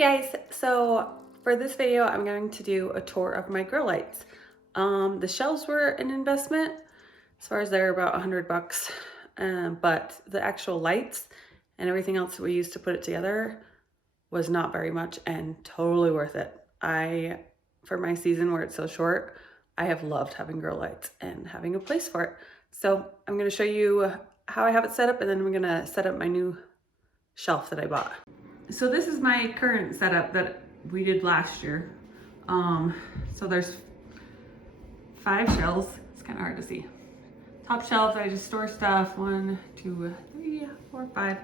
guys, so for this video I'm going to do a tour of my grow lights. The shelves were an investment as far as they're about $100, but the actual lights and everything else we used to put it together was not very much and totally worth it. For my season where it's so short, I have loved having grow lights and having a place for it. So I'm going to show you how I have it set up, and then I'm going to set up my new shelf that I bought. So this is my current setup that we did last year. So there's 5 shelves. It's kind of hard to see. Top shelves, I just store stuff. 1, 2, 3, 4, 5.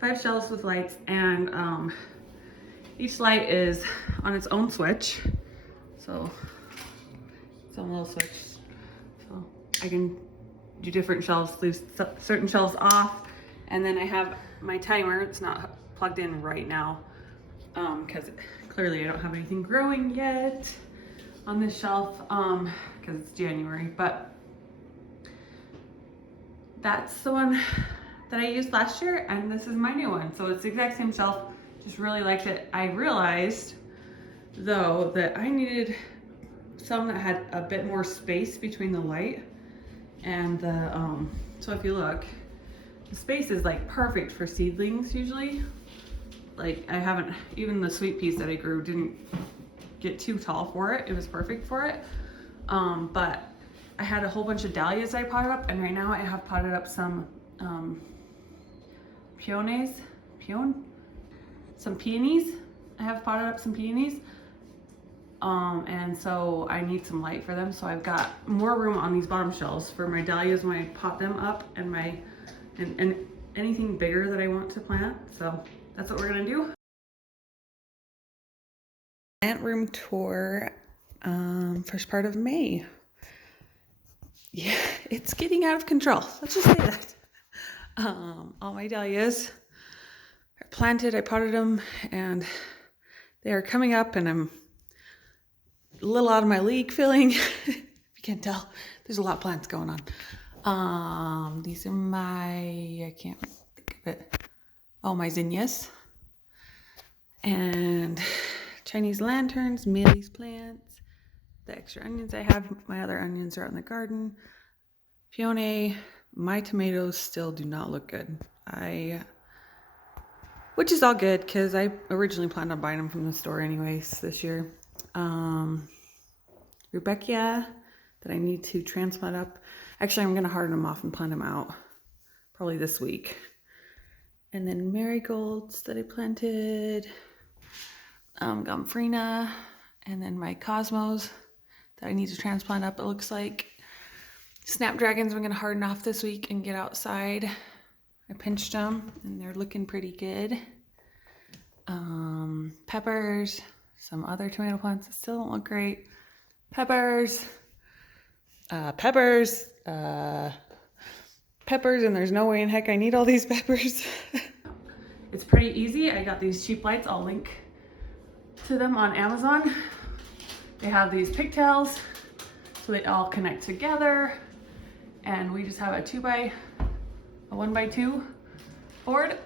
5 shelves with lights, and each light is on its own switch. So its own little switch. So I can do different shelves, leave certain shelves off, and then I have my timer. It's not plugged in right now because clearly I don't have anything growing yet on this shelf because it's January, but that's the one that I used last year, and this is my new one. So it's the exact same shelf, just really liked it. I realized though that I needed some that had a bit more space between the light and the so if you look, the space is like perfect for seedlings usually. Like I haven't, even the sweet peas that I grew didn't get too tall for it. It was perfect for it. But I had a whole bunch of dahlias I potted up, and right now I have potted up some some peonies. I have potted up some peonies. And so I need some light for them. So I've got more room on these bottom shelves for my dahlias when I pot them up, and and anything bigger that I want to plant. So that's what we're gonna do. Plant room tour, first part of May. Yeah, it's getting out of control. Let's just say that. All my dahlias are planted. I potted them, and they are coming up, and I'm a little out of my league feeling. If you can't tell, there's a lot of plants going on. These are I can't think of it. Oh, my zinnias. And Chinese lanterns, Millie's plants, the extra onions I have. My other onions are out in the garden. Peony. My tomatoes still do not look good. Which is all good because I originally planned on buying them from the store anyways this year. Rudbeckia that I need to transplant up. Actually, I'm gonna harden them off and plant them out probably this week. And then marigolds that I planted, gomphrena, and then my cosmos that I need to transplant up, it looks like. Snapdragons I'm gonna harden off this week and get outside. I pinched them and they're looking pretty good. Peppers, some other tomato plants that still don't look great. Peppers, and there's no way in heck I need all these peppers. It's pretty easy. I got these cheap lights. I'll link to them on Amazon. They have these pigtails, so they all connect together. And we just have a 1x2 board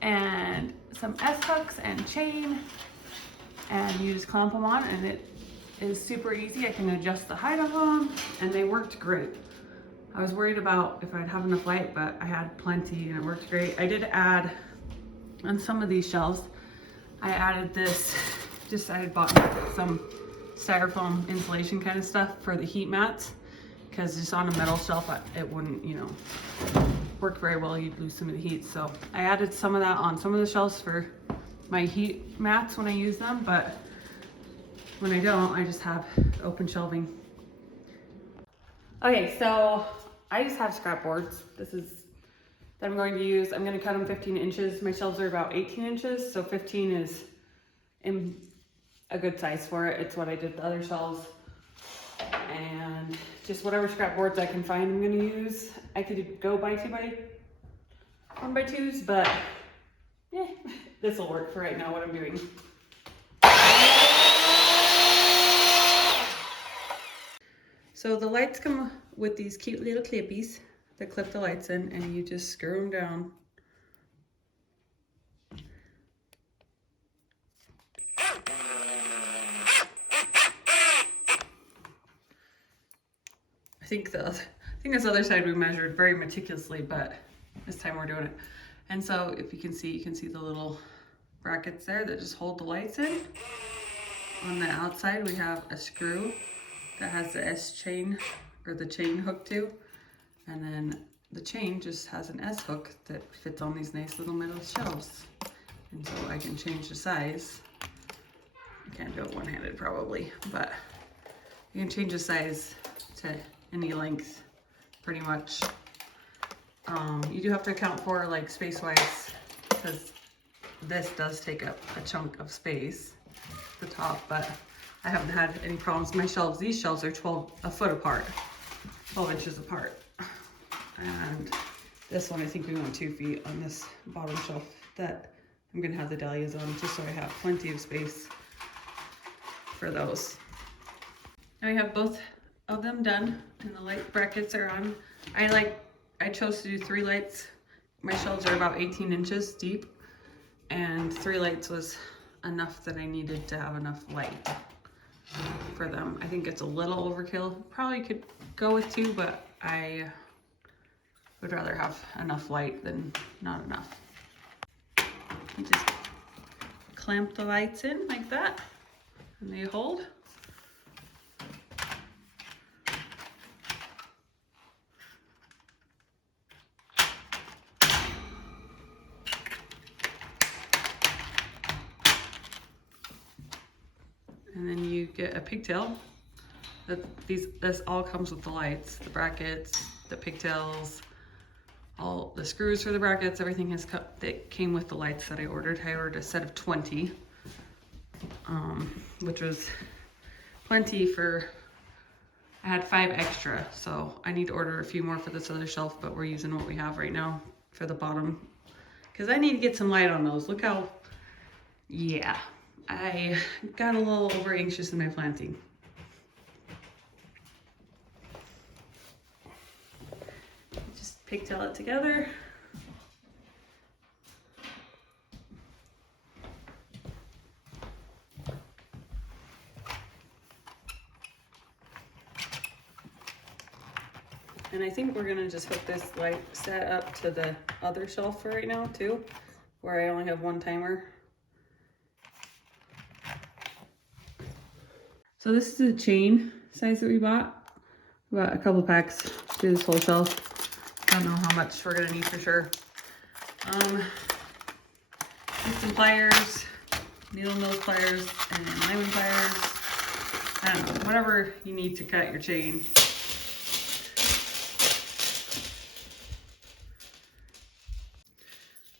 and some S-hooks and chain. And you just clamp them on, and it is super easy. I can adjust the height of them, and they worked great. I was worried about if I'd have enough light, but I had plenty and it worked great. I did add on some of these shelves, I added this, I had bought some styrofoam insulation kind of stuff for the heat mats, because just on a metal shelf, it wouldn't, work very well. You'd lose some of the heat. So I added some of that on some of the shelves for my heat mats when I use them, but when I don't, I just have open shelving. Okay, so I just have scrap boards. That I'm going to use. I'm going to cut them 15 inches. My shelves are about 18 inches, so 15 is in a good size for it. It's what I did the other shelves. And just whatever scrap boards I can find, I'm going to use. I could go by 1x2s, but yeah, this will work for right now, what I'm doing. So the lights come with these cute little clippies that clip the lights in, and you just screw them down. think this other side we measured very meticulously, but this time we're doing it. And so if you can see the little brackets there that just hold the lights in. On the outside we have a screw that has the S chain, or the chain hook to, and then the chain just has an S hook that fits on these nice little metal shelves. And so I can change the size. I can't do it one-handed probably, but you can change the size to any length pretty much. You do have to account for like space-wise, because this does take up a chunk of space, the top, but I haven't had any problems. My shelves, these shelves are a foot apart, 12 inches apart. And this one, I think we went 2 feet on this bottom shelf that I'm gonna have the dahlias on, just so I have plenty of space for those. Now we have both of them done and the light brackets are on. I chose to do 3 lights. My shelves are about 18 inches deep, and 3 lights was enough that I needed to have enough light for them. I think it's a little overkill. Probably could go with 2, but I would rather have enough light than not enough. You just clamp the lights in like that, and they hold. And then you get a pigtail. This all comes with the lights, the brackets, the pigtails, all the screws for the brackets, everything that came with the lights that I ordered. I ordered a set of 20, which was plenty for, I had 5 extra, so I need to order a few more for this other shelf, but we're using what we have right now for the bottom, because I need to get some light on those. Look how, yeah, I got a little over anxious in my planting. Just pigtail it together. And I think we're gonna just hook this light set up to the other shelf for right now too, where I only have 1 timer. So this is the chain size that we bought. We bought a couple packs to do this whole shelf. I don't know how much we're gonna need for sure. Need some pliers, needle nose pliers, and diamond pliers. I don't know, whatever you need to cut your chain.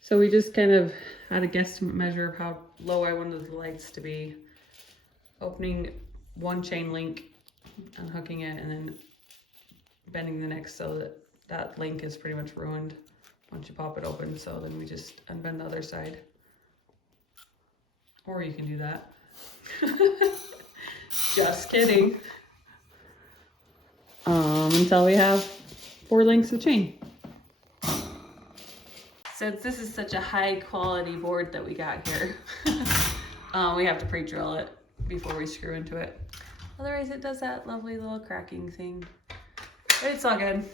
So we just kind of had a guesstimate measure of how low I wanted the lights to be. Opening 1 chain link, unhooking it, and then bending the next so that that link is pretty much ruined once you pop it open. So then we just unbend the other side. Or you can do that. Just kidding. Until we have 4 links of chain. Since this is such a high quality board that we got here, we have to pre-drill it before we screw into it. Otherwise it does that lovely little cracking thing. But it's all good.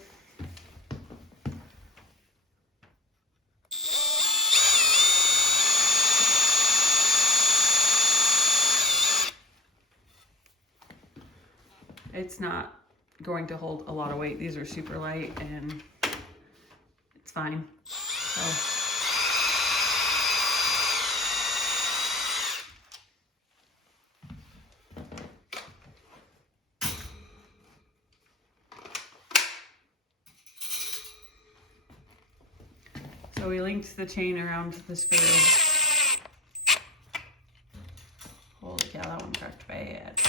It's not going to hold a lot of weight. These are super light and it's fine. So we linked the chain around the screw. Holy cow, that one cracked bad.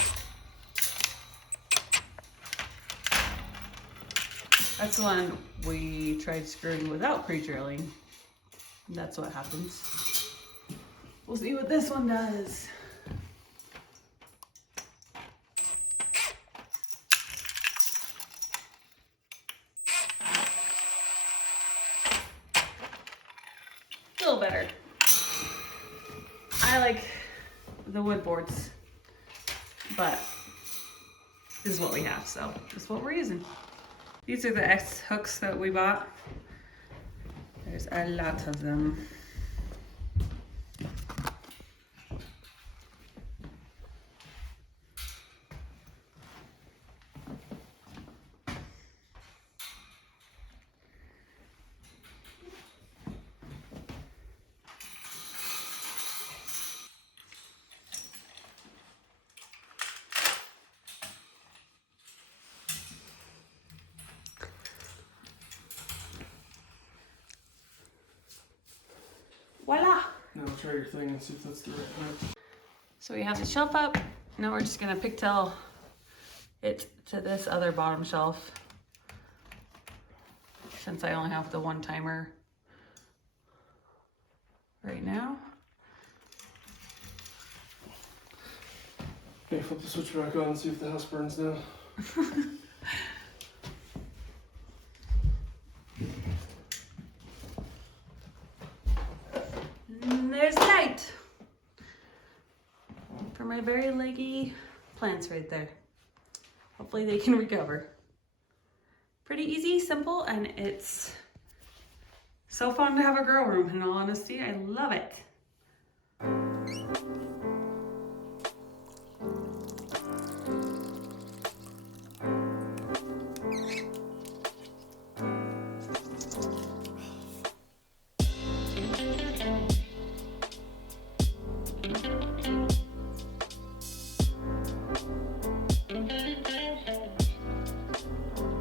That's the one we tried screwing without pre-drilling. That's what happens. We'll see what this one does. A little better. I like the wood boards, but this is what we have, so this is what we're using. These are the X hooks that we bought. There's a lot of them. Voila! Now try your thing and see if that's the right height. So we have the shelf up. Now we're just gonna pigtail it to this other bottom shelf, since I only have the one timer right now. Okay, flip the switch back on and see if the house burns down. And there's the light for my very leggy plants right there. Hopefully they can recover. Pretty easy, simple, and it's so fun to have a girl room, in all honesty. I love it.